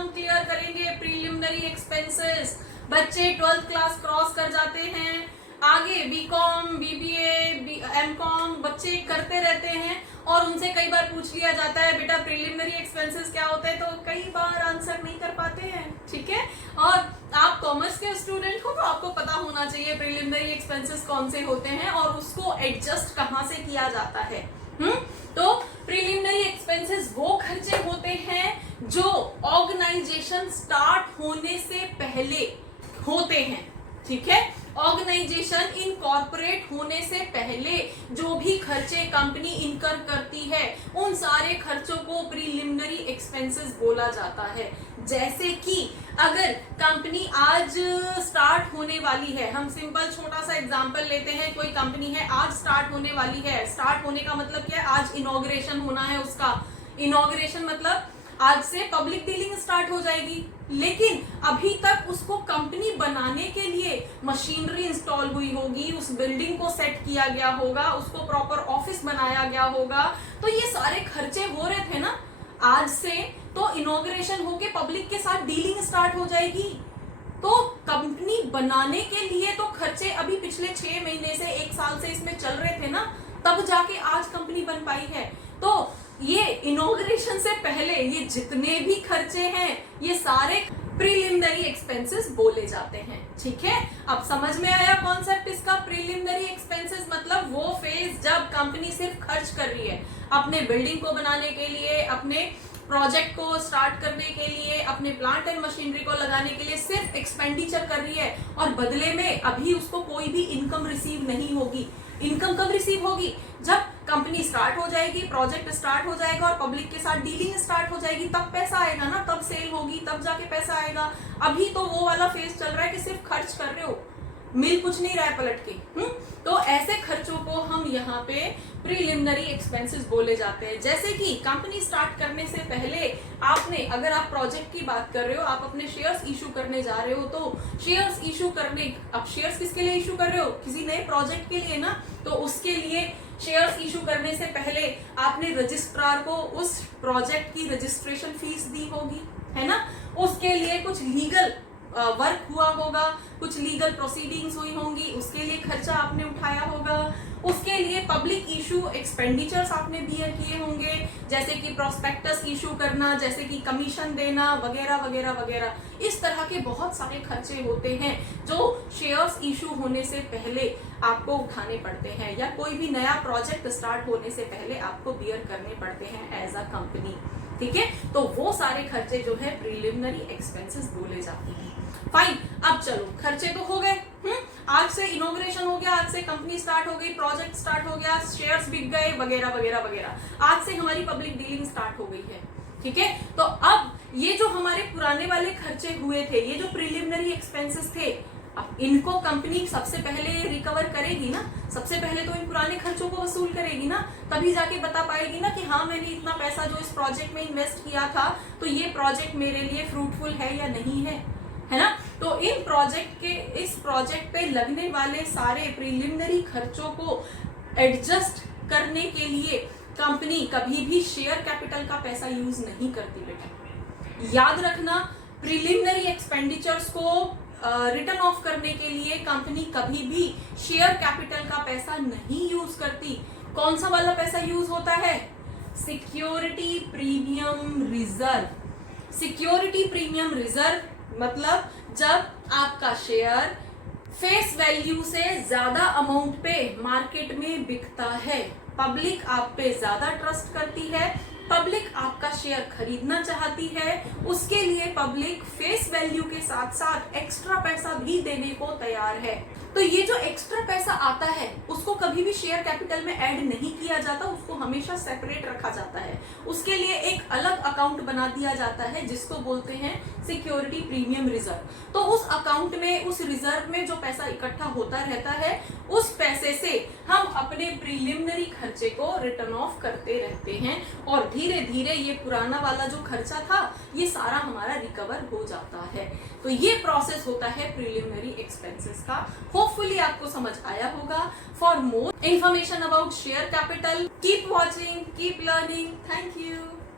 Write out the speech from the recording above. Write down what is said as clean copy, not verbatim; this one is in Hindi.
हम क्लियर करेंगे प्रीलिमिनरी एक्सपेंसेस। बच्चे 12th क्लास क्रॉस कर जाते हैं, आगे बीकॉम, बीबीए, एमकॉम बच्चे करते रहते हैं और उनसे कई बार पूछ लिया जाता है बेटा प्रीलिमिनरी एक्सपेंसेस क्या होता है, तो कई बार आंसर नहीं कर पाते हैं। ठीक है, और आप कॉमर्स के स्टूडेंट हो तो आपको पता होना चाहिए प्रीलिमिनरी एक्सपेंसेस कौन से होते हैं और उसको एडजस्ट कहाँ से किया जाता है। तो प्रीलिमिनरी एक्सपेंसेस वो खर्चे होते हैं जो ऑर्गेनाइजेशन स्टार्ट होने से पहले होते हैं। ठीक है, ऑर्गेनाइजेशन इनकॉर्पोरेट होने से पहले जो भी खर्चे कंपनी इनकर करती है उन सारे खर्चों को प्रीलिमिनरी एक्सपेंसेस बोला जाता है। जैसे कि अगर कंपनी आज स्टार्ट होने वाली है, हम सिंपल छोटा सा एग्जांपल लेते हैं, कोई कंपनी है आज स्टार्ट होने वाली है। स्टार्ट होने का मतलब क्या है, आज इनॉग्रेशन होना है उसका। इनॉग्रेशन मतलब आज से पब्लिक डीलिंग स्टार्ट हो जाएगी, लेकिन अभी तक उसको कंपनी बनाने के लिए मशीनरी इंस्टॉल हुई होगी, उस बिल्डिंग को सेट किया गया होगा, उसको प्रॉपर ऑफिस बनाया गया होगा। तो ये सारे खर्चे हो रहे थे ना आज से, तो इनॉग्रेशन होके पब्लिक के साथ डीलिंग स्टार्ट हो जाएगी। तो कंपनी बनाने के लिए तो खर्चे अभी पिछले 6 महीने से 1 साल से इसमें चल रहे थे ना, तब जाके आज कंपनी बन पाई है। तो ये इनॉग्रेशन से पहले ये जितने भी खर्चे हैं ये सारे प्रीलिमिनरी एक्सपेंसेस बोले जाते हैं। ठीक है, अब समझ में आया कॉन्सेप्ट इसका। प्रीलिमिनरी एक्सपेंसेस मतलब वो फेज जब कंपनी सिर्फ खर्च कर रही है अपने बिल्डिंग को बनाने के लिए, अपने प्रोजेक्ट को स्टार्ट करने के लिए, अपने प्लांट एंड मशीनरी को लगाने के लिए सिर्फ एक्सपेंडिचर कर रही है और बदले में अभी उसको कोई भी इनकम रिसीव नहीं होगी। इनकम कब रिसीव होगी, जब कंपनी स्टार्ट हो जाएगी, प्रोजेक्ट स्टार्ट हो जाएगा और पब्लिक के साथ डीलिंग स्टार्ट हो जाएगी, तब पैसा आएगा ना, तब सेल होगी, तब जाके पैसा आएगा। अभी तो वो वाला फेज चल रहा है कि सिर्फ खर्च कर रहे हो, मिल कुछ नहीं रहा है पलट के। तो ऐसे खर्चों को हम यहाँ पे प्रीलिमिनरी एक्सपेंसेस बोले जाते हैं। जैसे कि कंपनी स्टार्ट करने से पहले आपने, अगर आप प्रोजेक्ट की बात कर रहे हो, आप अपने शेयर्स इशू करने जा रहे हो, तो शेयर्स इशू करने, अब शेयर्स किसके लिए इशू कर रहे हो, किसी नए प्रोजेक्ट के लिए ना, तो उसके लिए शेयर्स इशू करने से पहले आपने रजिस्ट्रार को उस प्रोजेक्ट की रजिस्ट्रेशन फीस दी होगी, है ना। उसके लिए कुछ लीगल वर्क हुआ होगा, कुछ लीगल प्रोसीडिंग्स हुई होंगी, उसके लिए खर्चा आपने उठाया होगा। उसके लिए पब्लिक इशू एक्सपेंडिचर्स आपने बियर किए होंगे, जैसे कि प्रोस्पेक्टस इशू करना, जैसे कि कमीशन देना वगैरह वगैरह वगैरह। इस तरह के बहुत सारे खर्चे होते हैं जो शेयर्स इशू होने से पहले आपको उठाने पड़ते हैं, या कोई भी नया प्रोजेक्ट स्टार्ट होने से पहले आपको बियर करने पड़ते हैं एज अ कंपनी। ठीक है, तो वो सारे खर्चे जो है प्रीलिमिनरी एक्सपेंसेस बोले जाते हैं। फाइन, अब चलो खर्चे तो हो गए। आज से इनॉग्रेशन हो गया, आज से कंपनी स्टार्ट हो गई, प्रोजेक्ट स्टार्ट हो गया, शेयर्स बिक गए वगैरह वगैरह वगैरह। आज से हमारी पब्लिक डीलिंग स्टार्ट हो गई है। ठीक है, तो अब ये जो हमारे पुराने वाले खर्चे हुए थे, ये जो प्रीलिमिनरी एक्सपेंसेस थे, अब इनको कंपनी सबसे पहले रिकवर करेगी ना, सबसे पहले तो इन पुराने खर्चों को वसूल करेगी ना, तभी जाके बता पाएगी ना कि हाँ मैंने इतना पैसा जो इस प्रोजेक्ट में इन्वेस्ट किया था, तो ये प्रोजेक्ट मेरे लिए फ्रूटफुल है या नहीं है ना। तो इस प्रोजेक्ट पे लगने वाले सारे प्रीलिमिनरी खर्चों को एडजस्ट करने के लिए कंपनी कभी भी शेयर कैपिटल का पैसा यूज नहीं करती। बेटा याद रखना, प्रीलिमिनरी एक्सपेंडिचर्स को रिटर्न ऑफ करने के लिए कंपनी कभी भी शेयर कैपिटल का पैसा नहीं यूज करती। कौन सा वाला पैसा यूज होता है, security premium reserve. Security premium reserve मतलब जब आपका शेयर फेस वैल्यू से ज्यादा अमाउंट पे मार्केट में बिकता है, पब्लिक आप पे ज्यादा ट्रस्ट करती है, पब्लिक आपका शेयर खरीदना चाहती है, उसके लिए पब्लिक फेस वैल्यू के साथ साथ एक्स्ट्रा पैसा भी देने को तैयार है। तो ये जो एक्स्ट्रा पैसा आता है उसको कभी भी शेयर कैपिटल में ऐड नहीं किया जाता, उसको हमेशा सेपरेट रखा जाता है। उसके लिए एक अलग अकाउंट बना दिया जाता है जिसको बोलते हैं सिक्योरिटी प्रीमियम रिजर्व। तो उस अकाउंट में, उस रिजर्व में जो पैसा इकट्ठा होता रहता है, उस पैसे से हम अपने प्रीलिमिनरी खर्चे को रिटर्न ऑफ करते रहते हैं और धीरे धीरे ये पुराना वाला जो खर्चा था ये सारा हमारा रिकवर हो जाता है। तो ये प्रोसेस होता है प्रीलिमिनरी एक्सपेंसेस का। होपफुली आपको समझ आया होगा। For more information about share capital keep watching, keep learning. Thank you.